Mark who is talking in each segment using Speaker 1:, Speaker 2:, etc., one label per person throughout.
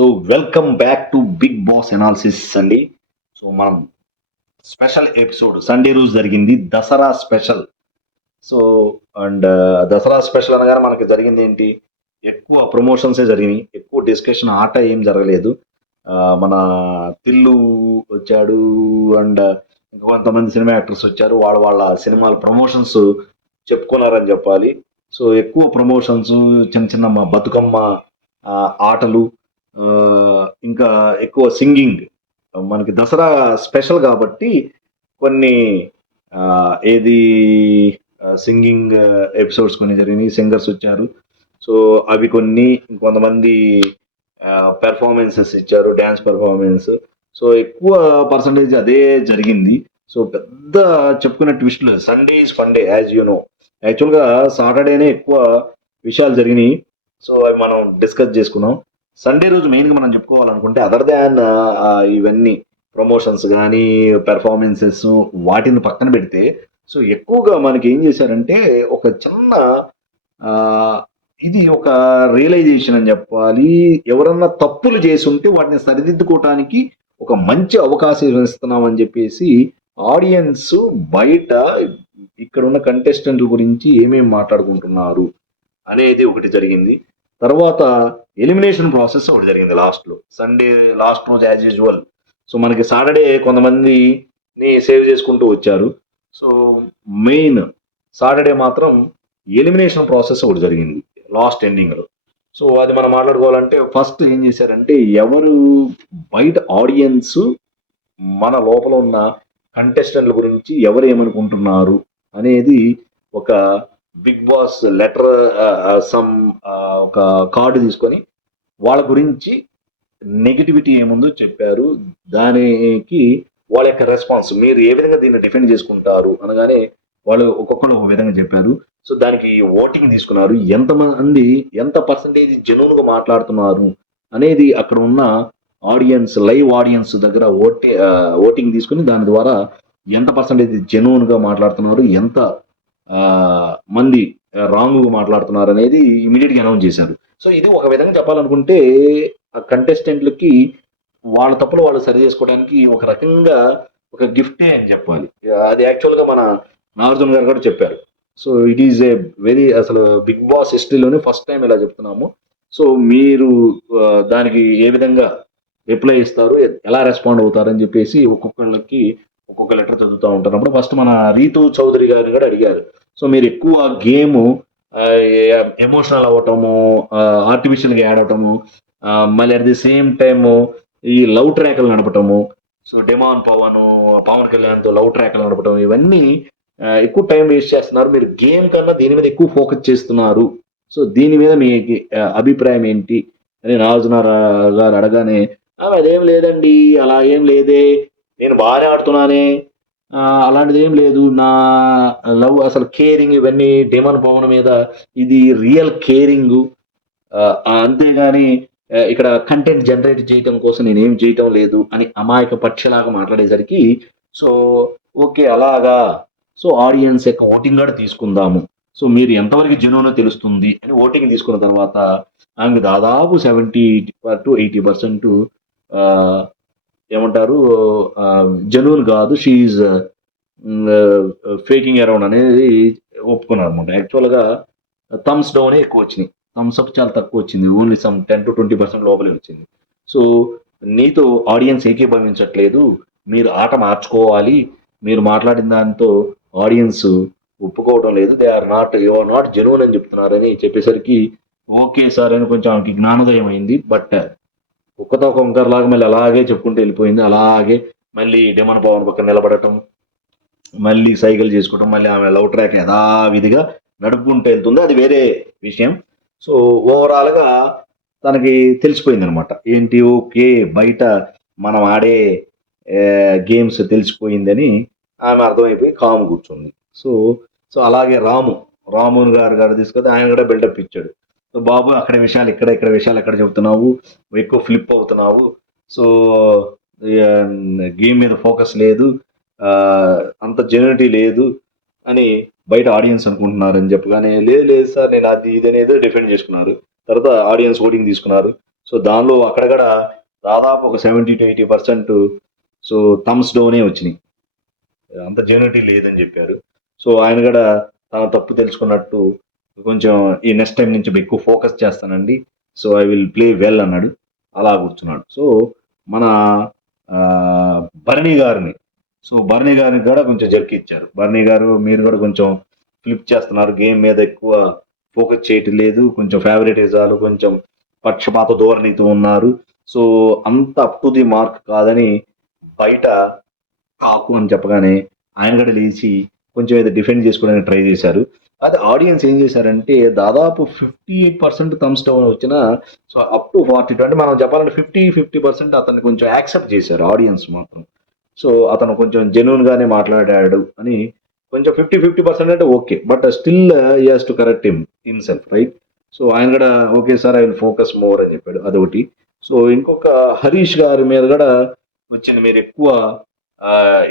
Speaker 1: So welcome back to Bigg Boss analysis అండి so మనం special episode Sunday రోజు జరిగింది Dasara special. So and Dasara special అనగానే మనకి జరిగింది ఏంటి? ఎక్కువ ప్రమోషన్సే జరిగినాయి. ఎక్కువ డిస్కషన్ ఆట ఏం జరగలేదు. మన తిల్లు వచ్చాడు అండ్ ఇంకా కొంతమంది సినిమా యాక్టర్స్ వచ్చారు. వాళ్ళ వాళ్ళ సినిమాల ప్రమోషన్స్ చెప్పుకున్నారని చెప్పాలి. సో ఎక్కువ ప్రమోషన్స్ చిన్న చిన్న బతుకమ్మ ఆటలు ఇంకా ఎక్కువ సింగింగ్. మనకి దసరా స్పెషల్ కాబట్టి కొన్ని ఏది సింగింగ్ ఎపిసోడ్స్ కొన్ని జరిగినాయి సింగర్స్ వచ్చారు. సో అవి కొన్ని కొంతమంది పెర్ఫార్మెన్సెస్ ఇచ్చారు డ్యాన్స్ పెర్ఫార్మెన్స్ సో ఎక్కువ పర్సంటేజ్ అదే జరిగింది. సో పెద్ద చెప్పుకునే ట్విస్ట్లు Sunday is Funday as you know యాక్చువల్గా సాటర్డేనే ఎక్కువ విషయాలు జరిగినాయి. సో అవి మనం డిస్కస్ చేసుకున్నాం. సండే రోజు మెయిన్గా మనం చెప్పుకోవాలనుకుంటే అదర్ దాన్ ఇవన్నీ ప్రమోషన్స్ కానీ పెర్ఫార్మెన్సెస్ వాటిని పక్కన పెడితే సో ఎక్కువగా మనకి ఏం చేశారంటే ఒక చిన్న ఇది ఒక రియలైజేషన్ అని చెప్పాలి. ఎవరన్నా తప్పులు చేసి ఉంటే వాటిని సరిదిద్దుకోవటానికి ఒక మంచి అవకాశం ఇస్తున్నామని చెప్పేసి ఆడియన్స్ బయట ఇక్కడ ఉన్న కంటెస్టెంట్ల గురించి ఏమేమి మాట్లాడుకుంటున్నారు అనేది ఒకటి జరిగింది. తర్వాత ఎలిమినేషన్ ప్రాసెస్ ఒకటి జరిగింది లాస్ట్లో సండే లాస్ట్ రోజు యాజ్ యూజువల్ సో మనకి సాటర్డే కొంతమందిని సేవ్ చేసుకుంటూ వచ్చారు. సో మెయిన్ సాటర్డే మాత్రం ఎలిమినేషన్ ప్రాసెస్ ఒకటి జరిగింది లాస్ట్ ఎండింగ్లో సో అది మనం మాట్లాడుకోవాలంటే ఫస్ట్ ఏం చేశారంటే ఎవరు బయట ఆడియన్స్ మన లోపల ఉన్న కంటెస్టెంట్ల గురించి ఎవరు ఏమనుకుంటున్నారు అనేది ఒక బిగ్ బాస్ లెటర్ సమ్ ఒక కార్డు తీసుకొని వాళ్ళ గురించి నెగిటివిటీ ఏముందో చెప్పారు. దానికి వాళ్ళ యొక్క రెస్పాన్స్ మీరు ఏ విధంగా దీన్ని డిఫెండ్ చేసుకుంటారు అనగానే వాళ్ళు ఒక్కొక్కరు ఒక విధంగా చెప్పారు. సో దానికి ఓటింగ్ తీసుకున్నారు. ఎంతమంది ఎంత పర్సంటేజ్ జెన్యున్గా మాట్లాడుతున్నారు అనేది అక్కడ ఉన్న ఆడియన్స్ లైవ్ ఆడియన్స్ దగ్గర ఓటి ఓటింగ్ తీసుకుని దాని ద్వారా ఎంత పర్సంటేజ్ జెన్యున్గా మాట్లాడుతున్నారు ఎంత మంది రాంగ్ మాట్లాడుతున్నారు అనేది ఇమీడియట్గా అనౌన్స్ చేశారు. సో ఇది ఒక విధంగా చెప్పాలనుకుంటే ఆ కంటెస్టెంట్లకి వాళ్ళ తప్పులు వాళ్ళు సరి చేసుకోవడానికి ఒక రకంగా ఒక గిఫ్టే అని చెప్పాలి. అది యాక్చువల్గా మన నాగార్జున గారు కూడా చెప్పారు. So it is a very అసలు బిగ్ బాస్ హిస్టరీలోనే ఫస్ట్ టైం ఇలా చెప్తున్నాము. సో మీరు దానికి ఏ విధంగా రిప్లై ఇస్తారు ఎలా రెస్పాండ్ అవుతారని చెప్పేసి ఒక్కొక్కళ్ళకి ఒక్కొక్క లెటర్ చదువుతూ ఉంటారు. అప్పుడు ఫస్ట్ మన రీతు చౌదరి గారిని కూడా అడిగారు. సో మీరు ఎక్కువ గేమ్ ఎమోషనల్ అవ్వటము ఆర్టిఫిషియల్గా యాడ్ అవటము మళ్ళీ అట్ ది సేమ్ టైము ఈ లవ్ ట్రాక్లు నడపటము సో డెమాన్ పవన్ పవన్ కళ్యాణ్తో లవ్ ట్రాక్లు నడపటం ఇవన్నీ ఎక్కువ టైం వేస్ట్ చేస్తున్నారు. మీరు గేమ్ కన్నా దీని మీద ఎక్కువ ఫోకస్ చేస్తున్నారు. సో దీని మీద మీ అభిప్రాయం ఏంటి? అని నాగార్జున గారు అడగానే అదేం లేదండి అలా ఏం లేదే నేను బాగానే ఆడుతున్నానే అలాంటిది ఏం లేదు. నా లవ్ అసలు కేరింగ్ ఇవన్నీ డెమన్ పవన్ మీద ఇది రియల్ కేరింగ్ అంతేగాని ఇక్కడ కంటెంట్ జనరేట్ చేయటం కోసం నేను చేయటం లేదు అని అమాయక పక్షలాగా మాట్లాడేసరికి సో ఓకే అలాగా. సో ఆడియన్స్ యొక్క ఓటింగ్ కూడా తీసుకుందాము. సో మీరు ఎంతవరకు జెన్యునో తెలుస్తుంది అని ఓటింగ్ తీసుకున్న తర్వాత ఆమెకు దాదాపు సెవెంటీ టు ఎయిటీ పర్సెంట్ ఏమంటారు? జెన్యున్ కాదు షీఈ్ ఫేకింగ్ అరౌండ్ అనేది ఒప్పుకున్నారు అనమాట యాక్చువల్గా థమ్స్ డౌనే ఎక్కువ వచ్చినాయి. థమ్స్ అప్ చాలా తక్కువ వచ్చింది. Only some ten to twenty percent లోపలే వచ్చింది. సో నీతో ఆడియన్స్ ఏకీభవించట్లేదు. మీరు ఆట మార్చుకోవాలి. మీరు మాట్లాడిన దాంతో ఆడియన్స్ ఒప్పుకోవడం లేదు. They are not you are not genuine అని చెప్తున్నారని చెప్పేసరికి ఓకే సార్ అని కొంచెం ఆమెకి జ్ఞానోదయం అయింది. బట్ ఒక్కతో కొంకరలాగా లాగా మళ్ళీ అలాగే చెప్పుకుంటూ వెళ్ళిపోయింది. అలాగే మళ్ళీ డెమన్ పవన్ పక్కన నిలబడటం మళ్ళీ సైకిల్ చేసుకోవటం మళ్ళీ ఆమె లవ్ ట్రాక్ యథావిధిగా నడుపుకుంటూ వెళ్తుంది. అది వేరే విషయం. సో ఓవరాల్గా తనకి తెలిసిపోయింది అనమాట ఏంటి ఓకే బయట మనం ఆడే గేమ్స్ తెలిసిపోయిందని ఆమె అర్థమైపోయి కాము కూర్చుంది. సో సో అలాగే రాము రాముని గారు గారు తీసుకొని ఆయన కూడా బిల్డప్ ఇచ్చాడు. బాబు అక్కడ విషయాలు ఇక్కడ ఇక్కడ విషయాలు ఎక్కడ చెబుతున్నావు. ఎక్కువ ఫ్లిప్ అవుతున్నావు. సో గేమ్ మీద ఫోకస్ లేదు. అంత జెన్యునిటీ లేదు అని బయట ఆడియన్స్ అనుకుంటున్నారు అని చెప్పగానే లేదు లేదు సార్ నేను అది ఇది అనేది డిఫెండ్ చేసుకున్నారు. తర్వాత ఆడియన్స్ ఓటింగ్ తీసుకున్నారు. సో దానిలో అక్కడక్కడ దాదాపు ఒక seventy to eighty percent so thumbs డౌనే వచ్చినాయి. అంత జెన్యూటీ లేదని చెప్పారు. సో ఆయన కూడా తన తప్పు తెలుసుకున్నట్టు కొంచెం ఈ నెక్స్ట్ టైం నుంచి ఎక్కువ ఫోకస్ చేస్తానండి. So I will play well అన్నాడు. అలా కూర్చున్నాడు. సో మన భరణి గారిని. సో భరణి గారిని కూడా కొంచెం జర్కి ఇచ్చారు. భరణి గారు మీరు కూడా కొంచెం ఫ్లిప్ చేస్తున్నారు. గేమ్ మీద ఎక్కువ ఫోకస్ చేయటం లేదు. కొంచెం ఫేవరెటిజాలు కొంచెం పక్షపాత ధోరణితో ఉన్నారు. సో అంత అప్ టు ది మార్క్ కాదని బయట కాకు అని చెప్పగానే ఆయన కూడా లేచి కొంచెం ఏదో డిఫెండ్ చేసుకోవడానికి ట్రై చేశారు. అది ఆడియన్స్ ఏం చేశారంటే దాదాపు ఫిఫ్టీ పర్సెంట్ థమ్స్ డౌన్ వచ్చిన so up to forty two అంటే మనం చెప్పాలంటే ఫిఫ్టీ ఫిఫ్టీ పర్సెంట్ అతన్ని కొంచెం యాక్సెప్ట్ చేశారు ఆడియన్స్ మాత్రం. సో అతను కొంచెం జెన్యున్ గానే మాట్లాడాడు అని కొంచెం ఫిఫ్టీ ఫిఫ్టీ పర్సెంట్ అంటే okay but still as to correct him himself right so ఆయన కూడా okay sir I will focus more అని చెప్పాడు అదొకటి. సో ఇంకొక హరీష్ గారి మీద కూడా వచ్చింది మీరు ఎక్కువ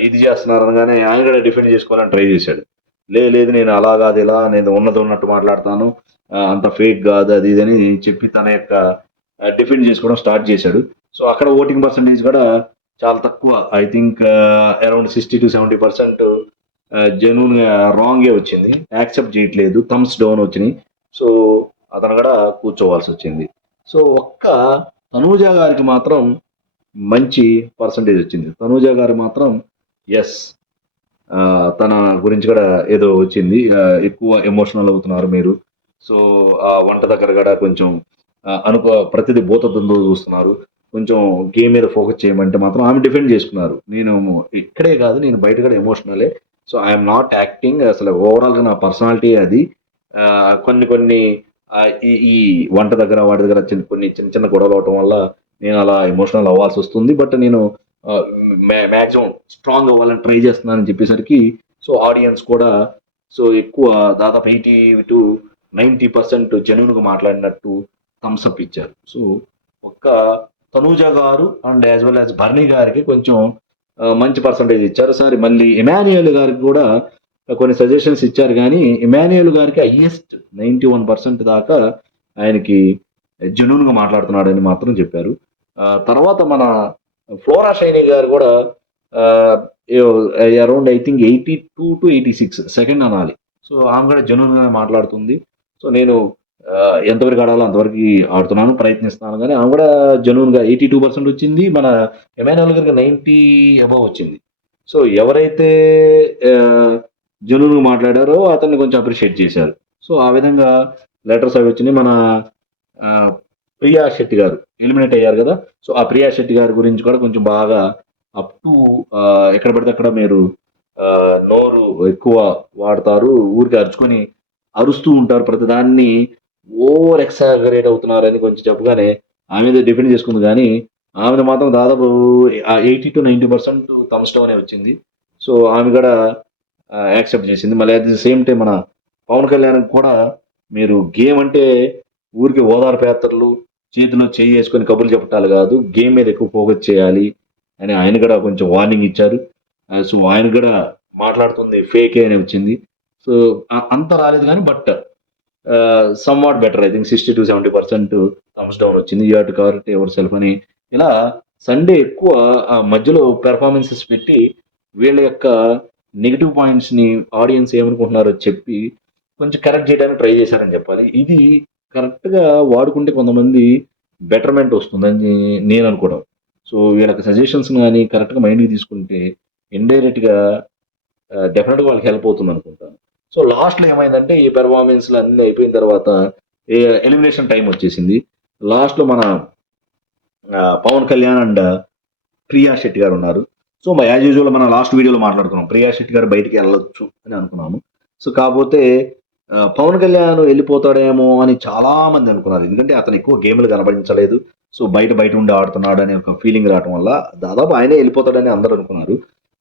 Speaker 1: ఇది చేస్తున్నారు అనగానే ఆయన కూడా డిఫెండ్ చేసుకోవాలని ట్రై చేశాడు. లే లేదు నేను అలా కాదు ఇలా నేను ఉన్నది ఉన్నట్టు మాట్లాడతాను. అంత ఫేక్ కాదు అది ఇది అని చెప్పి తన యొక్క డిఫెండ్ చేసుకోవడం స్టార్ట్ చేశాడు. సో అక్కడ ఓటింగ్ పర్సంటేజ్ కూడా చాలా తక్కువ. I think around sixty to seventy percent genuine రాంగే వచ్చింది. యాక్సెప్ట్ చేయట్లేదు. థమ్స్ డౌన్ వచ్చినాయి. సో అతను కూడా కూర్చోవాల్సి వచ్చింది. సో ఒక్క తనూజ గారికి మాత్రం మంచి పర్సంటేజ్ వచ్చింది. తనూజ గారు మాత్రం ఎస్ తన గురించి కూడా ఏదో వచ్చింది. ఎక్కువ ఎమోషనల్ అవుతున్నారు మీరు. సో ఆ వంట దగ్గర కూడా కొంచెం అనుకో ప్రతిదీ భూతద్దంతో చూస్తున్నారు. కొంచెం గేమ్ మీద ఫోకస్ చేయమంటే మాత్రం ఆమె డిఫెండ్ చేసుకున్నారు. నేను ఇక్కడే కాదు నేను బయట కూడా ఎమోషనలే సో ఐఎమ్ నాట్ యాక్టింగ్ అసలు ఓవరాల్గా నా పర్సనాలిటీ అది. కొన్ని కొన్ని ఈ ఈ వంట దగ్గర వాటి దగ్గర చిన్న కొన్ని చిన్న చిన్న గొడవలు అవటం వల్ల నేను అలా ఎమోషనల్ అవ్వాల్సి వస్తుంది. బట్ నేను మ్యాక్సిమం స్ట్రాంగ్ అవ్వాలని ట్రై చేస్తున్నానని చెప్పేసరికి సో ఆడియన్స్ కూడా సో ఎక్కువ దాదాపు ఎయిటీ టు నైంటీ పర్సెంట్ జెన్యున్గా మాట్లాడినట్టు థమ్స్అప్ ఇచ్చారు. సో ఒక్క తనూజ గారు and as well as Bharani గారికి కొంచెం మంచి పర్సంటేజ్ ఇచ్చారు. సరే మళ్ళీ ఇమాన్యుయల్ గారికి కూడా కొన్ని సజెషన్స్ ఇచ్చారు. కానీ ఇమాన్యుయల్ గారికి హైయెస్ట్ నైంటీ వన్ పర్సెంట్ దాకా ఆయనకి జెన్యున్గా మాట్లాడుతున్నాడని మాత్రం చెప్పారు. తర్వాత మన ఫ్లోరా షైనీ గారు కూడా around I think eighty two to eighty six second అనాలి. సో ఆమె కూడా జనూన్గానే మాట్లాడుతుంది. సో నేను ఎంతవరకు ఆడాలో అంతవరకు ఆడుతున్నాను ప్రయత్నిస్తున్నాను కానీ ఆమె కూడా జనూన్గా ఎయిటీ టూ పర్సెంట్ వచ్చింది. మన ఎమాన్యుల్ గారికి నైంటీ అబవ్ వచ్చింది. సో ఎవరైతే జెన్యున్ మాట్లాడారో అతన్ని కొంచెం అప్రిషియేట్ చేశారు. సో ఆ విధంగా లెటర్స్ అవి వచ్చినాయి. మన ప్రియా శెట్టి గారు. ఎలిమినేట్ అయ్యారు కదా. సో ఆ ప్రియా శెట్టి గారి గురించి కూడా కొంచెం బాగా అప్ టు ఎక్కడ పడితే అక్కడ మీరు నోరు ఎక్కువ వాడతారు ఊరికి అరుచుకొని అరుస్తూ ఉంటారు. ప్రతిదాన్ని ఓవర్ ఎక్సాగరేట్ అవుతున్నారని కొంచెం చెప్పగానే ఆమె డిఫెండ్ డిపెండ్ చేసుకుంది. కానీ ఆమె మాత్రం దాదాపు eighty to ninety percent thumbs వచ్చింది. సో ఆమె కూడా యాక్సెప్ట్ చేసింది. మళ్ళీ అట్ ది సేమ్ టైం మన పవన్ కళ్యాణ్ కూడా మీరు గేమ్ అంటే ఊరికి ఓదార్పు పేత్రలు చేతిలో చేయి వేసుకొని కబుర్లు చెప్పటాలు కాదు గేమ్ మీద ఎక్కువ ఫోకస్ చేయాలి అని ఆయన కూడా కొంచెం వార్నింగ్ ఇచ్చారు. సో ఆయన కూడా మాట్లాడుతుంది ఫేకే అని వచ్చింది. సో అంత రాలేదు కానీ but some what better I think sixty to seventy percent thumbs down వచ్చింది. You to cover ever self అని. ఇలా సండే ఎక్కువ ఆ మధ్యలో పెర్ఫార్మెన్సెస్ పెట్టి వీళ్ళ యొక్క నెగిటివ్ పాయింట్స్ని ఆడియన్స్ ఏమనుకుంటున్నారో చెప్పి కొంచెం కరెక్ట్ చేయడానికి ట్రై చేశారని చెప్పాలి. ఇది కరెక్ట్గా వాడుకుంటే కొంతమంది బెటర్మెంట్ వస్తుందని నేను అనుకోవడం. సో వీళ్ళకి సజెషన్స్ కానీ కరెక్ట్గా మైండ్కి తీసుకుంటే ఇండైరెక్ట్గా డెఫినెట్గా వాళ్ళకి హెల్ప్ అవుతుంది అనుకుంటాను సో లాస్ట్లో ఏమైందంటే ఈ పెర్ఫార్మెన్స్లు అన్ని అయిపోయిన తర్వాత ఎలిమినేషన్ టైం వచ్చేసింది. లాస్ట్లో మన పవన్ కళ్యాణ్ అండ్ ప్రియా శెట్టి గారు ఉన్నారు. సో యాజ్ యూజువల్ మనం లాస్ట్ వీడియోలో మాట్లాడుకున్నాం. ప్రియా శెట్టి గారు బయటికి వెళ్ళొచ్చు అని అనుకున్నాము. సో కాకపోతే పవన్ కళ్యాణ్ వెళ్ళిపోతాడేమో అని చాలా మంది అనుకున్నారు. ఎందుకంటే అతను ఎక్కువ గేమ్లు కనబడించలేదు. సో బయట బయట ఉండి ఆడుతున్నాడు అనే ఒక ఫీలింగ్ రావడం వల్ల దాదాపు ఆయనే వెళ్ళిపోతాడని అందరూ అనుకున్నారు.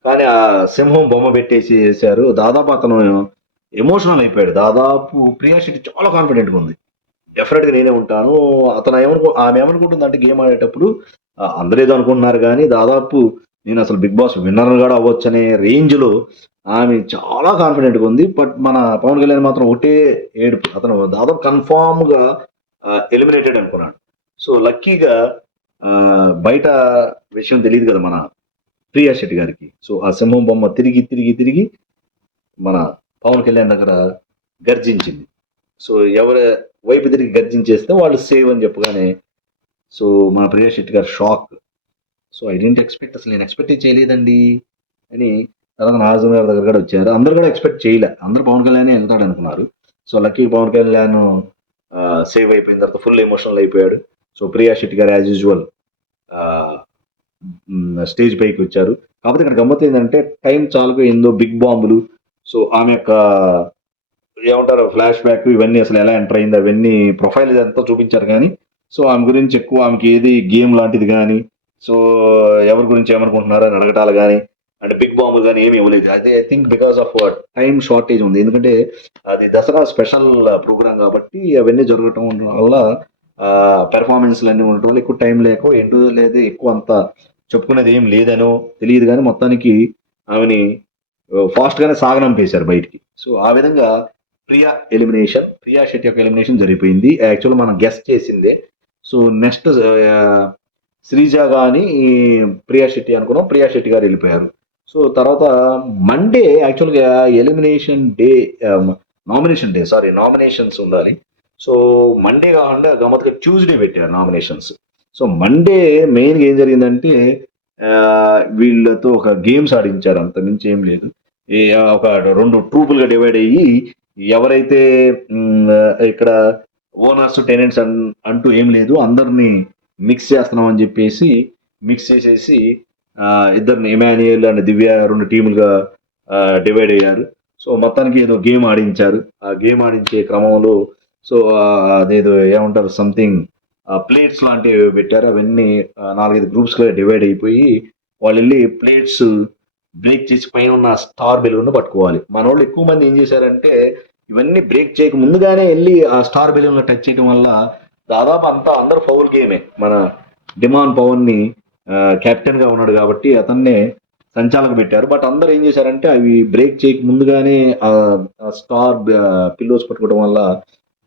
Speaker 1: కానీ ఆ సింహం బొమ్మ పెట్టేసి వేశారు. దాదాపు అతను ఎమోషనల్ అయిపోయాడు. దాదాపు ప్రియా శెట్టి చాలా కాన్ఫిడెంట్గా ఉంది. డెఫినెట్గా నేనే ఉంటాను. అతను ఏమనుకో ఆమె ఏమనుకుంటుంది అంటే గేమ్ ఆడేటప్పుడు అందరూ ఏదో అనుకుంటున్నారు కానీ దాదాపు నేను అసలు బిగ్ బాస్ విన్నర్ కూడా అవ్వచ్చు అనే రేంజ్లో ఆమె చాలా కాన్ఫిడెంట్గా ఉంది. బట్ మన పవన్ కళ్యాణ్ మాత్రం ఒకటే ఏడుపు. అతను దాదాపు కన్ఫామ్గా ఎలిమినేటెడ్ అనుకున్నాడు. సో లక్కీగా బయట విషయం తెలియదు కదా మన ప్రియా శెట్టి గారికి. సో ఆ సింహం బొమ్మ తిరిగి తిరిగి తిరిగి మన పవన్ కళ్యాణ్ దగ్గర గర్జించింది. సో ఎవరి వైపు తిరిగి గర్జించేస్తే వాళ్ళు సేవ్ అని చెప్పగానే సో మన ప్రియా శెట్టి గారు shock. So I didn't expect అసలు నేను ఎక్స్పెక్ట్ చేయలేదండి అని తర్వాత నాగార్జున గారి దగ్గర కూడా వచ్చారు. అందరు కూడా ఎక్స్పెక్ట్ చేయలే. అందరూ పవన్ కళ్యాణ్ వెళ్తాడు అనుకున్నారు. So lucky Pawan Kalyan save అయిపోయిన తర్వాత ఫుల్ ఎమోషనల్ అయిపోయాడు. సో ప్రియా శెట్టి గారు యాజ్ యూజువల్ స్టేజ్ పైకి వచ్చారు. కాకపోతే ఇక్కడ గమ్మత్ ఏంటంటే టైం చాలుగా ఏందో బిగ్ బాంబులు సో ఆమె యొక్క ఏమంటారు ఫ్లాష్ బ్యాక్ ఇవన్నీ అసలు ఎలా ఎంటర్ అయింది అవన్నీ ప్రొఫైల్ ఇదంతా చూపించారు కానీ సో ఆమె గురించి ఎక్కువ ఆమెకి ఏది గేమ్ లాంటిది కానీ సో ఎవరి గురించి ఏమనుకుంటున్నారు అని అడగటాలు కానీ అంటే బిగ్ బాంబులు కానీ ఏమి ఇవ్వలేదు. అదే I think because of time shortage ఉంది. ఎందుకంటే అది దసరా స్పెషల్ ప్రోగ్రామ్ కాబట్టి అవన్నీ జరగటం వల్ల పెర్ఫార్మెన్స్లు అన్నీ ఉండటం వల్ల ఎక్కువ టైం లేక ఎండు లేదు ఎక్కువ అంత చెప్పుకునేది ఏం లేదనో తెలియదు కానీ మొత్తానికి ఆమెని ఫాస్ట్గానే సాగనంపేశారు బయటికి. సో ఆ విధంగా ప్రియా ఎలిమినేషన్ ప్రియా శెట్టి యొక్క ఎలిమినేషన్ జరిగిపోయింది. యాక్చువల్ మనం గెస్ట్ చేసిందే. సో నెక్స్ట్ శ్రీజ కానీ ప్రియా శెట్టి అనుకున్నాం. ప్రియా శెట్టి గారు వెళ్ళిపోయారు. సో తర్వాత మండే యాక్చువల్గా elimination day nomination day sorry nominations ఉండాలి. సో మండే కాకుండా గమ్మత్తుగా ట్యూస్డే పెట్టారు నామినేషన్స్ సో మండే మెయిన్గా ఏం జరిగిందంటే వీళ్ళతో ఒక గేమ్స్ ఆడించారు. అంత మించి ఏం లేదు. ఒక రెండు ట్రూపులుగా డివైడ్ అయ్యి ఎవరైతే ఇక్కడ ఓనర్స్ టెనెంట్స్ అంటూ ఏం లేదు. అందరినీ మిక్స్ చేస్తున్నాం అని చెప్పేసి మిక్స్ చేసేసి ఇద్దరిని ఇమాన్యుయల్ అండ్ దివ్య రెండు టీములుగా డివైడ్ అయ్యారు. సో మొత్తానికి ఏదో గేమ్ ఆడించారు. ఆ గేమ్ ఆడించే క్రమంలో సో అదేదో ఏమంటారు సంథింగ్ ప్లేట్స్ లాంటివి పెట్టారు. అవన్నీ నాలుగైదు గ్రూప్స్గా డివైడ్ అయిపోయి వాళ్ళు వెళ్ళి ప్లేట్స్ బ్రేక్ చేసి పైన ఉన్న స్టార్ బెలూన్ పట్టుకోవాలి. మన వాళ్ళు ఎక్కువ మంది ఏం చేశారంటే ఇవన్నీ బ్రేక్ చేయక ముందుగానే వెళ్ళి ఆ స్టార్ బెలూన్ టచ్ చేయడం వల్ల దాదాపు అంతా అందరు ఫౌల్ గేమే మన డిమాన్ పవన్ని కెప్టెన్గా ఉన్నాడు కాబట్టి అతన్నే సంచాలకు పెట్టారు. బట్ అందరు ఏం చేశారంటే అవి బ్రేక్ చేయక ముందుగానే స్టార్ పిల్లోస్ పట్టుకోవడం వల్ల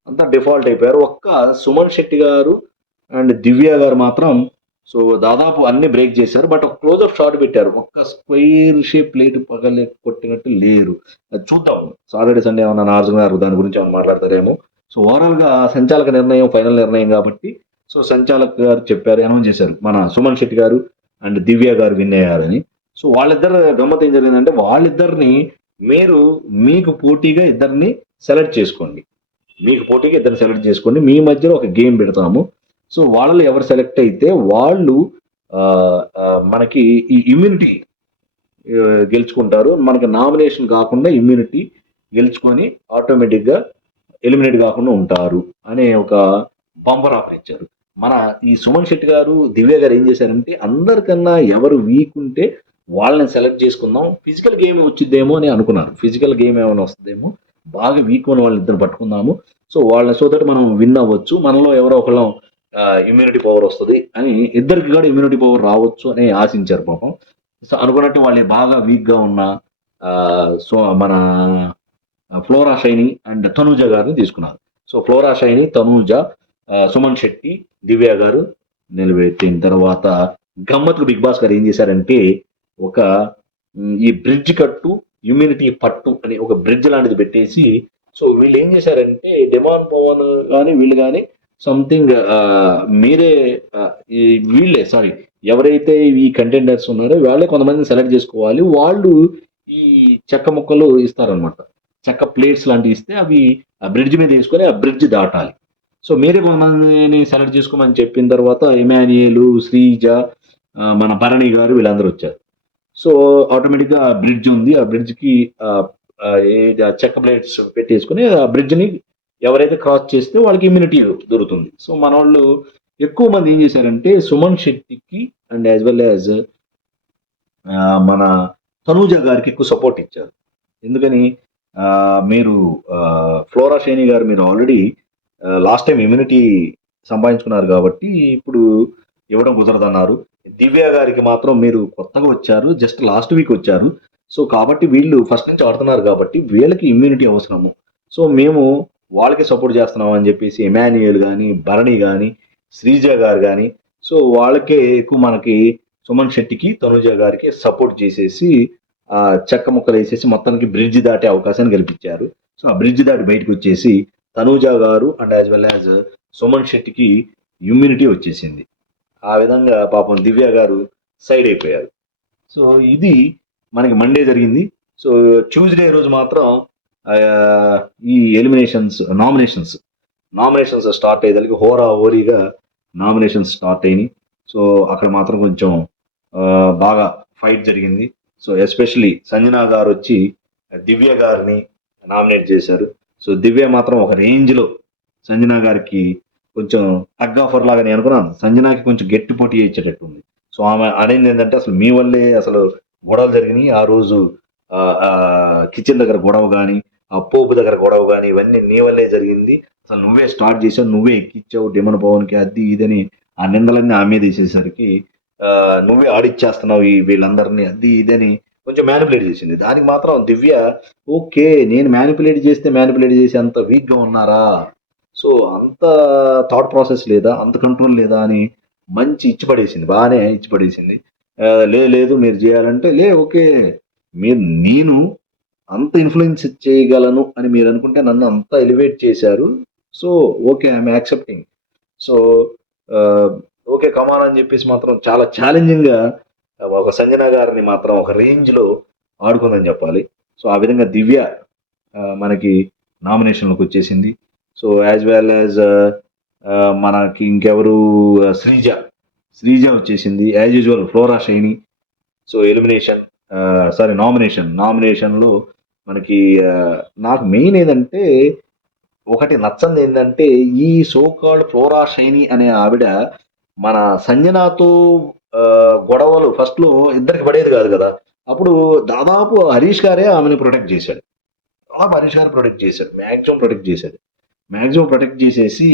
Speaker 1: అంతా డిఫాల్ట్ అయిపోయారు. ఒక్క సుమన్ శెట్టి గారు అండ్ దివ్య గారు మాత్రం సో దాదాపు అన్ని బ్రేక్ చేశారు. బట్ ఒక క్లోజ్ అప్ షాట్ పెట్టారు. ఒక్క స్క్వైర్ షేప్ ప్లేట్ పగలే కొట్టినట్టు లేరు. చూద్దాం. సాటర్డే సండే ఏమన్నా నార్జన్ గారు దాని గురించి ఏమన్నా మాట్లాడతారేమో. సో ఓవరాల్గా సంచాలక నిర్ణయం ఫైనల్ నిర్ణయం కాబట్టి సో సంచాలక్ గారు చెప్పారు అనౌన్స్ చేశారు. మన సుమన్ శెట్టి గారు అండ్ దివ్య గారు విన్ అయ్యారని. సో వాళ్ళిద్దరు గమ్మత్ ఏం జరిగిందంటే వాళ్ళిద్దరిని మీరు మీకు పోటీగా ఇద్దరిని సెలెక్ట్ చేసుకోండి. మీకు పోటీగా ఇద్దరిని సెలెక్ట్ చేసుకోండి. మీ మధ్యలో ఒక గేమ్ పెడతాము. సో వాళ్ళలో ఎవరు సెలెక్ట్ అయితే వాళ్ళు మనకి ఈ ఇమ్యూనిటీ గెలుచుకుంటారు. మనకి నామినేషన్ కాకుండా ఇమ్యూనిటీ గెలుచుకొని ఆటోమేటిక్గా ఎలిమినేట్ కాకుండా ఉంటారు అనే ఒక బంపర్ ఆఫర్ ఇచ్చారు. మన ఈ సుమన్ శెట్టి గారు దివ్య గారు ఏం చేశారంటే అందరికన్నా ఎవరు వీక్ ఉంటే వాళ్ళని సెలెక్ట్ చేసుకుందాం ఫిజికల్ గేమ్ వచ్చిద్దేమో అని అనుకున్నారు. ఫిజికల్ గేమ్ ఏమైనా వస్తుందేమో బాగా వీక్ ఉన్న వాళ్ళని ఇద్దరు పట్టుకుందాము. సో వాళ్ళ సో దట్ మనం విన్ అవ్వచ్చు మనలో ఎవరో ఒకళ్ళం ఇమ్యూనిటీ పవర్ వస్తుంది అని ఇద్దరికి కూడా ఇమ్యూనిటీ పవర్ రావచ్చు అని ఆశించారు పాపం. సో అనుకున్నట్టు వాళ్ళు బాగా వీక్గా ఉన్న సో మన ఫ్లోరా షైని అండ్ తనూజ గారిని తీసుకున్నారు. సో ఫ్లోరా షైని తనూజ సుమన్ శెట్టి దివ్య గారు నిలబెట్టిన తర్వాత గమ్మత్తుకు బిగ్ బాస్ గారు ఏం చేశారంటే ఒక ఈ బ్రిడ్జ్ కట్టు ఇమ్యూనిటీ పట్టు అని ఒక బ్రిడ్జ్ లాంటిది పెట్టేసి సో వీళ్ళు ఏం చేశారంటే డిమాండ్ పవన్ కానీ వీళ్ళు కానీ సంథింగ్ మీరే వీళ్ళే సారీ ఎవరైతే ఈ కంటెండర్స్ ఉన్నారో వాళ్ళే కొంతమందిని సెలెక్ట్ చేసుకోవాలి. వాళ్ళు ఈ చెక్క ముక్కలు ఇస్తారనమాట చెక్క ప్లేట్స్ లాంటివి ఇస్తే అవి ఆ బ్రిడ్జ్ మీద వేసుకొని ఆ బ్రిడ్జ్ దాటాలి. సో మీరే కొంతమందిని సెలెక్ట్ చేసుకోమని చెప్పిన తర్వాత ఇమానియలు శ్రీజ మన భరణి గారు వీళ్ళందరూ వచ్చారు. సో ఆటోమేటిక్గా ఆ బ్రిడ్జ్ ఉంది. ఆ బ్రిడ్జ్కి చెక్క ప్లేట్స్ పెట్టేసుకుని ఆ బ్రిడ్జ్ని ఎవరైతే క్రాస్ చేస్తే వాళ్ళకి ఇమ్యూనిటీ దొరుకుతుంది. సో మన వాళ్ళు ఎక్కువ మంది ఏం చేశారంటే సుమన్ శెట్టికి అండ్ యాజ్ వెల్ యాజ్ మన తనూజ గారికి ఎక్కువ సపోర్ట్ ఇచ్చారు. ఎందుకని? మీరు ఫ్లోరా షేని గారు మీరు ఆల్రెడీ లాస్ట్ టైం ఇమ్యూనిటీ సంపాదించుకున్నారు కాబట్టి ఇప్పుడు ఇవ్వడం కుదరదన్నారు. దివ్య గారికి మాత్రం మీరు కొత్తగా వచ్చారు జస్ట్ లాస్ట్ వీక్ వచ్చారు. సో కాబట్టి వీళ్ళు ఫస్ట్ నుంచి ఆడుతున్నారు కాబట్టి వీళ్ళకి ఇమ్యూనిటీ అవసరము. సో మేము వాళ్ళకి సపోర్ట్ చేస్తున్నాం అని చెప్పేసి ఎమాన్యుయల్ కానీ భరణి కానీ శ్రీజ గారు కానీ సో వాళ్ళకే ఎక్కువ మనకి సుమన్ శెట్టికి తనుజ గారికి సపోర్ట్ చేసేసి చెక్క ముక్కలు వేసేసి మొత్తానికి బ్రిడ్జ్ దాటే అవకాశాన్ని కల్పించారు. సో ఆ బ్రిడ్జ్ దాటి బయటకు వచ్చేసి తనూజ గారు and as well as Suman శెట్టికి immunity వచ్చేసింది. ఆ విధంగా పాపం దివ్య గారు సైడ్ అయిపోయారు. సో ఇది మనకి మండే జరిగింది. సో ట్యూస్డే రోజు మాత్రం ఈ ఎలిమినేషన్స్ నామినేషన్స్ నామినేషన్స్ స్టార్ట్ అయ్యేదానికి హోరా హోరీగా నామినేషన్స్ స్టార్ట్ అయినాయి. సో అక్కడ మాత్రం కొంచెం బాగా ఫైట్ జరిగింది. సో ఎస్పెషలీ సంజనా గారు వచ్చి దివ్య గారిని నామినేట్ చేశారు. సో దివ్య మాత్రం ఒక రేంజ్లో సంజనా గారికి కొంచెం టగ్ ఆఫర్ లాగా నేను అనుకున్నాను. సంజనాకి కొంచెం గట్టి పోటీ ఇచ్చేటట్టు ఉంది. సో ఆమె అనేది ఏంటంటే అసలు మీ వల్లే అసలు గొడవలు జరిగినాయి. ఆ రోజు కిచెన్ దగ్గర గొడవ కానీ ఆ పోపు దగ్గర గొడవ కానీ ఇవన్నీ నీ వల్లే జరిగింది. అసలు నువ్వే స్టార్ట్ చేసావు నువ్వే ఎక్కిచ్చావు డిమన్ పవన్కి అది ఇదని ఆ నిందలన్నీ ఆమె తీసేసరికి నువ్వే ఆడిచ్చేస్తున్నావు ఈ వీళ్ళందరినీ అది ఇదని కొంచెం మ్యానిపులేట్ చేసింది. దానికి మాత్రం దివ్య ఓకే నేను మ్యానిపులేట్ చేస్తే మ్యానిపులేట్ చేసి అంత వీక్గా ఉన్నారా? సో అంత థాట్ ప్రాసెస్ లేదా? అంత కంట్రోల్ లేదా అని మంచి ఇచ్చిపడేసింది బాగానే ఇచ్చిపడేసింది లే లేదు మీరు చేయాలంటే లే ఓకే మీరు నేను అంత ఇన్ఫ్లుయెన్స్ చేయగలను అని మీరు అనుకుంటే నన్ను అంత ఎలివేట్ చేశారు. So okay I'm accepting so okay come on అని చెప్పేసి మాత్రం చాలా ఛాలెంజింగ్గా ఒక సంజన గారిని మాత్రం ఒక రేంజ్లో ఆడుకుందని చెప్పాలి. సో ఆ విధంగా దివ్య మనకి నామినేషన్లోకి వచ్చేసింది. సో యాజ్ వెల్ యాజ్ మనకి ఇంకెవరు శ్రీజ శ్రీజ వచ్చేసింది. As usual Flora Saini so elimination sorry nomination నామినేషన్లో మనకి నాకు మెయిన్ ఏంటంటే ఒకటి నచ్చంది ఏంటంటే ఈ సోకాల్డ్ ఫ్లోరా షైని అనే ఆవిడ మన సంజనాతో గొడవలు ఫస్ట్లో ఇద్దరికి పడేది కాదు కదా. అప్పుడు దాదాపు హరీష్ గారే ఆమెను ప్రొటెక్ట్ చేశాడు. దాదాపు హరీష్ గారు ప్రొటెక్ట్ చేశాడు మ్యాక్సిమం ప్రొటెక్ట్ చేశాడు. మ్యాక్సిమం ప్రొటెక్ట్ చేసేసి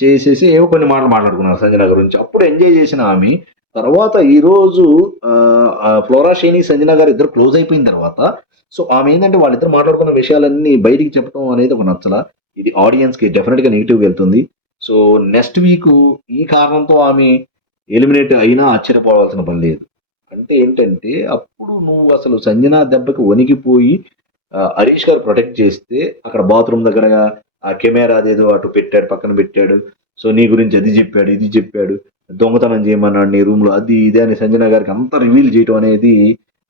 Speaker 1: చేసేసి ఏవో కొన్ని మాటలు మాట్లాడుకున్నారు సంజన గురించి. అప్పుడు ఎంజాయ్ చేసిన ఆమె తర్వాత ఈరోజు ఫ్లోరా షేని సంజన గారు ఇద్దరు క్లోజ్ అయిపోయిన తర్వాత సో ఆమె ఏంటంటే వాళ్ళిద్దరు మాట్లాడుకున్న విషయాలన్నీ బయటికి చెప్పడం అనేది ఒక నచ్చల. ఇది ఆడియన్స్కి డెఫినెట్గా నెగిటివ్గా వెళ్తుంది. సో నెక్స్ట్ వీక్ ఈ కారణంతో ఆమె ఎలిమినేట్ అయినా ఆశ్చర్యపోవాల్సిన పని లేదు. అంటే ఏంటంటే అప్పుడు నువ్వు అసలు సంజన దెబ్బకి వణికిపోయి హరీష్ గారు ప్రొటెక్ట్ చేస్తే అక్కడ బాత్రూమ్ దగ్గర ఆ కెమెరా అదేదో అటు పెట్టాడు పక్కన పెట్టాడు. సో నీ గురించి అది చెప్పాడు ఇది చెప్పాడు. దొంగతనం చేయమన్నాడు నీ రూమ్లో అది ఇది అని సంజన గారికి అంత రివీల్ చేయడం అనేది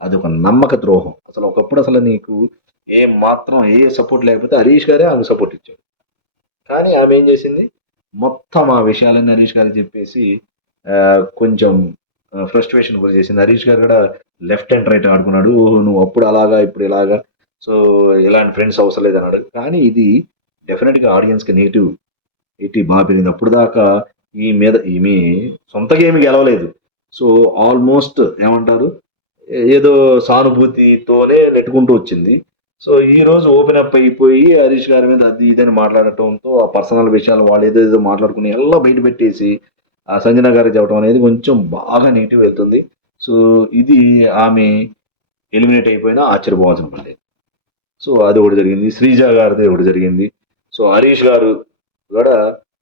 Speaker 1: అది ఒక నమ్మక ద్రోహం. అసలు ఒకప్పుడు అసలు నీకు ఏ మాత్రం ఏ సపోర్ట్ లేకపోతే హరీష్ గారే ఆమె సపోర్ట్ ఇచ్చాడు. కానీ ఆమె ఏం చేసింది? మొత్తం ఆ విషయాలన్నీ హరీష్ గారికి చెప్పేసి కొంచెం ఫ్రస్ట్రేషన్ కూడా చేసింది. హరీష్ గారు కూడా లెఫ్ట్ అండ్ రైట్ ఆడుకున్నాడు. నువ్వు అప్పుడు అలాగా ఇప్పుడు ఇలాగా. సో ఇలాంటి ఫ్రెండ్స్ అవసరం లేదు అన్నాడు కానీ ఇది డెఫినెట్గా ఆడియన్స్కి నెగిటివ్ ఎయిటీ బాగా పెరిగింది. అప్పుడు దాకా ఈ మీద ఈమె సొంత గేమ్ గెలవలేదు. సో ఆల్మోస్ట్ ఏమంటారు? ఏదో సానుభూతితోనే నెట్టుకుంటూ వచ్చింది. సో ఈ రోజు ఓపెన్ అప్ అయిపోయి హరీష్ గారి మీద అది ఇదని మాట్లాడటంతో ఆ పర్సనల్ విషయాలు వాళ్ళు ఏదో ఏదో మాట్లాడుకుని ఎలా బయట పెట్టేసి ఆ సంజన గారికి చెప్పడం అనేది కొంచెం బాగా నెగిటివ్ వెళ్తుంది. సో ఇది ఆమె ఎలిమినేట్ అయిపోయినా ఆశ్చర్యపోవాల్సిన పని సో అది ఒకటి జరిగింది. శ్రీజ గారిది ఒకటి జరిగింది. సో హరీష్ గారు కూడా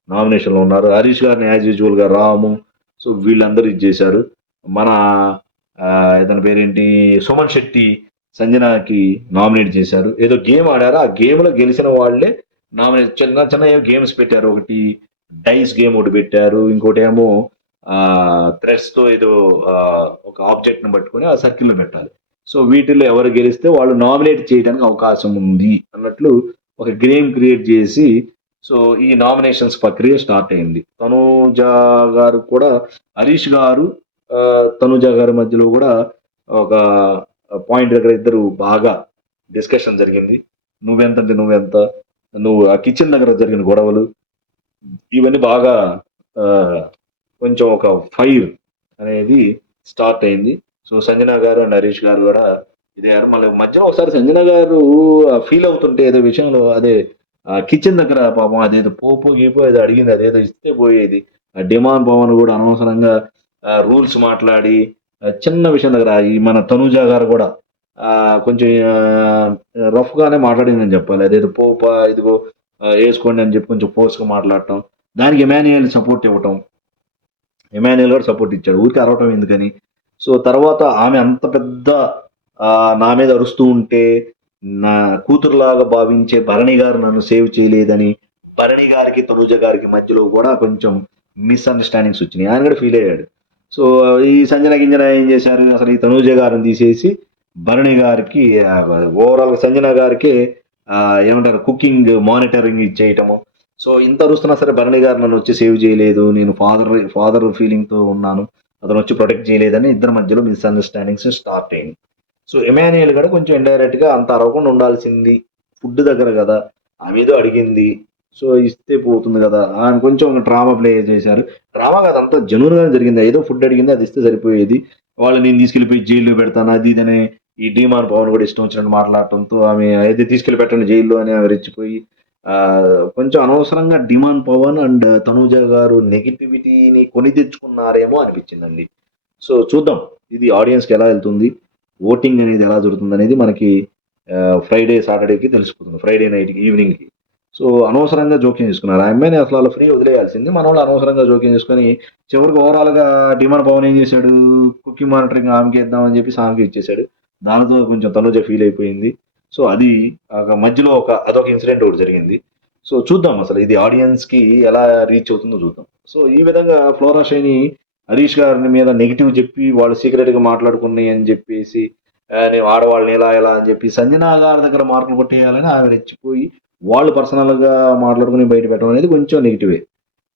Speaker 1: నామినేషన్లో ఉన్నారు. హరీష్ గారిని యాజ్ యూజువల్గా రాము సో వీళ్ళందరూ ఇది చేశారు. మన ఇతని పేరేంటి? సుమన్ శెట్టి సంజనాకి నామినేట్ చేశారు. ఏదో గేమ్ ఆడారు. ఆ గేమ్లో గెలిచిన వాళ్ళే నామినేట్ చిన్న చిన్న ఏమో గేమ్స్ పెట్టారు. ఒకటి డైస్ గేమ్ ఒకటి పెట్టారు. ఇంకోటి ఏమో థ్రెడ్స్తో ఏదో ఒక ఆబ్జెక్ట్ని పట్టుకొని ఆ సర్కిల్లో పెట్టాలి. సో వీటిల్లో ఎవరు గెలిస్తే వాళ్ళు నామినేట్ చేయడానికి అవకాశం ఉంది అన్నట్లు ఒక గేమ్ క్రియేట్ చేసి సో ఈ నామినేషన్స్ ప్రక్రియ స్టార్ట్ అయింది. తనూజ గారు కూడా హరీష్ గారు తనూజ గారి మధ్యలో కూడా ఒక పాయింట్ దగ్గర ఇద్దరు బాగా డిస్కషన్ జరిగింది. నువ్వెంత అంటే నువ్వెంత? నువ్వు ఆ కిచెన్ దగ్గర జరిగిన గొడవలు ఇవన్నీ బాగా కొంచెం ఒక ఫైర్ అనేది స్టార్ట్ అయింది. సో సంజన గారు అండ్ హరీష్ గారు కూడా ఇదే మళ్ళీ మధ్యలో ఒకసారి సంజన గారు ఫీల్ అవుతుంటే ఏదో విషయంలో అదే కిచెన్ దగ్గర పాపం అదేదో పోపు గీపో ఏదో అడిగింది అదేదో ఇస్తే పోయేది. ఆ డిమాండ్ పవన్ కూడా అనవసరంగా రూల్స్ మాట్లాడి చిన్న విషయం దగ్గర ఈ మన తనూజ గారు కూడా కొంచెం రఫ్ గానే మాట్లాడిందని చెప్పాలి. అదేదో పోపా ఇదిగో వేసుకోండి అని చెప్పి కొంచెం ఫోర్స్గా మాట్లాడటం దానికి ఎమాన్యుయల్ సపోర్ట్ ఇవ్వటం ఎమాన్యుయల్ కూడా సపోర్ట్ ఇచ్చాడు. ఊరికి అరవటం ఎందుకని? సో తర్వాత ఆమె అంత పెద్ద నా మీద అరుస్తూ ఉంటే నా కూతురులాగా భావించే భరణి గారు నన్ను సేవ్ చేయలేదని భరణి గారికి తనుజ గారికి మధ్యలో కూడా కొంచెం మిస్అండర్స్టాండింగ్స్ వచ్చినాయి. ఆయన కూడా ఫీల్ అయ్యాడు. సో ఈ సంజన గింజన ఏం చేశారు? అసలు ఈ తనూజ గారిని తీసేసి భరణి గారికి ఓవరాల్ సంజన గారికి ఏమంటారు కుకింగ్ మానిటరింగ్ ఇచ్చేయటము. సో ఇంత అరుస్తున్నా సరే భరణి గారు నన్ను వచ్చి సేవ్ చేయలేదు. నేను ఫాదర్ ఫాదర్ ఫీలింగ్తో ఉన్నాను. అతను వచ్చి ప్రొటెక్ట్ చేయలేదని ఇద్దరి మధ్యలో మిస్అండర్స్టాండింగ్స్ స్టార్ట్ అయింది సో ఎమాన్యుయల్ కూడా కొంచెం ఇండైరెక్ట్గా అంత అరవకుండా ఉండాల్సింది ఫుడ్ దగ్గర కదా ఆమె అడిగింది సో ఇస్తే పోతుంది కదా. అని కొంచెం డ్రామా ప్లే చేశారు. డ్రామా కాదు అంతా జనూన్గా జరిగింది. ఏదో ఫుడ్ అడిగింది అది ఇస్తే సరిపోయేది. వాళ్ళు నేను తీసుకెళ్ళిపోయి జైల్లో పెడతాను అది ఇదని ఈ డీమాన్ పవన్ కూడా ఇష్టం వచ్చినట్టు మాట్లాడటంతో ఆమె అయితే తీసుకెళ్ళి పెట్టండి జైల్లో అని ఆమె రెచ్చిపోయి కొంచెం అనవసరంగా డిమాండ్ పవన్ అండ్ తనూజ గారు నెగిటివిటీని కొని తెచ్చుకున్నారేమో అనిపించిందండి. సో చూద్దాం ఇది ఆడియన్స్కి ఎలా వెళ్తుంది ఓటింగ్ అనేది ఎలా జరుగుతుంది అనేది మనకి ఫ్రైడే సాటర్డేకి తెలిసిపోతుంది ఫ్రైడే నైట్కి ఈవినింగ్కి. సో అనవసరంగా జోక్యం చేసుకున్నారు. ఆ అమ్మాయిని అసలు అలా ఫ్రీ వదిలేయాల్సింది మన వాళ్ళు అనవసరంగా జోక్యం చేసుకుని చివరికి ఓవరాల్గా డిమాండ్ పవన్ ఏం చేశాడు? కుకింగ్ మానిటరింగ్ ఆమెకి ఇద్దామని చెప్పి ఆమెకి ఇచ్చేశాడు. దానితో కొంచెం తనుజ ఫీల్ అయిపోయింది. సో అది ఒక మధ్యలో ఒక అదొక ఇన్సిడెంట్ ఒకటి జరిగింది. సో చూద్దాం అసలు ఇది ఆడియన్స్కి ఎలా రీచ్ అవుతుందో చూద్దాం. సో ఈ విధంగా ఫ్లోరా షైని హరీష్ గారిని మీద నెగిటివ్ చెప్పి వాళ్ళు సీక్రెట్గా మాట్లాడుకున్నాయి అని చెప్పేసి నేను ఆడవాళ్ళని ఎలా ఎలా అని చెప్పి సంజనా గారి దగ్గర మార్కులు కొట్టేయాలని ఆమె రెచ్చిపోయి వాళ్ళు పర్సనల్గా మాట్లాడుకుని బయట పెట్టడం అనేది కొంచెం నెగిటివే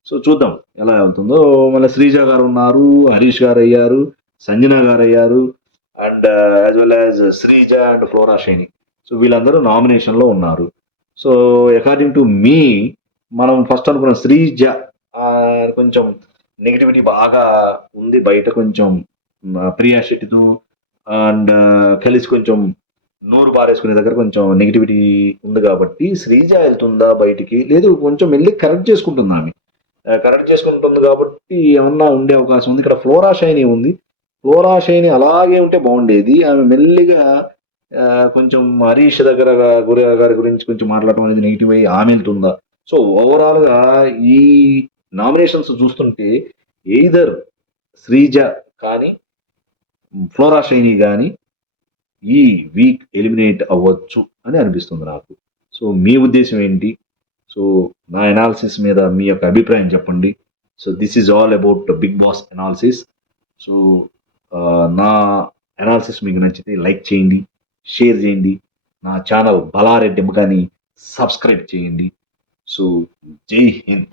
Speaker 1: సో చూద్దాం ఎలా అవుతుందో. మళ్ళీ శ్రీజ గారు ఉన్నారు హరీష్ గారు అయ్యారు సంజన గారు అయ్యారు and as well as Sreeja and Flora Saini so వీళ్ళందరూ నామినేషన్లో ఉన్నారు. సో అకార్డింగ్ టు మీ మనం ఫస్ట్ అనుకున్న శ్రీజ కొంచెం నెగిటివిటీ బాగా ఉంది బయట కొంచెం uh, ప్రియా శెట్టితో అండ్ uh, కలిసి కొంచెం నోరు పారేసుకునే దగ్గర కొంచెం నెగిటివిటీ ఉంది కాబట్టి శ్రీజ వెళ్తుందా బయటికి? లేదు కొంచెం వెళ్ళి కరెక్ట్ చేసుకుంటుంది ఆమె? కరెక్ట్ చేసుకుంటుంది కాబట్టి ఏమన్నా ఉండే అవకాశం ఉంది. ఇక్కడ ఫ్లోరా షైనీ ఉంది. ఫ్లోరా షైనీ అలాగే ఉంటే బాగుండేది. ఆమె మెల్లిగా కొంచెం హరీష్ దగ్గర గురి గారి గురించి కొంచెం మాట్లాడటం అనేది నెగిటివ్ అయ్యి ఆమె వెళ్తుందా? సో ఓవరాల్గా ఈ నామినేషన్స్ చూస్తుంటే ఎయిదర్ శ్రీజ కానీ ఫ్లోరా షైనీ కానీ ఈ వీక్ ఎలిమినేట్ అవ్వచ్చు అని అనిపిస్తుంది నాకు. సో మీ ఉద్దేశం ఏంటి? సో నా ఎనాలిసిస్ మీద మీ యొక్క అభిప్రాయం చెప్పండి. So this is all about Bigg Boss analysis so నా ఎనాలిసిస్ మీకు నచ్చితే లైక్ చేయండి షేర్ చేయండి. నా ఛానల్ బలారెడ్డి కానీ సబ్స్క్రైబ్ చేయండి. సో జై హింద్.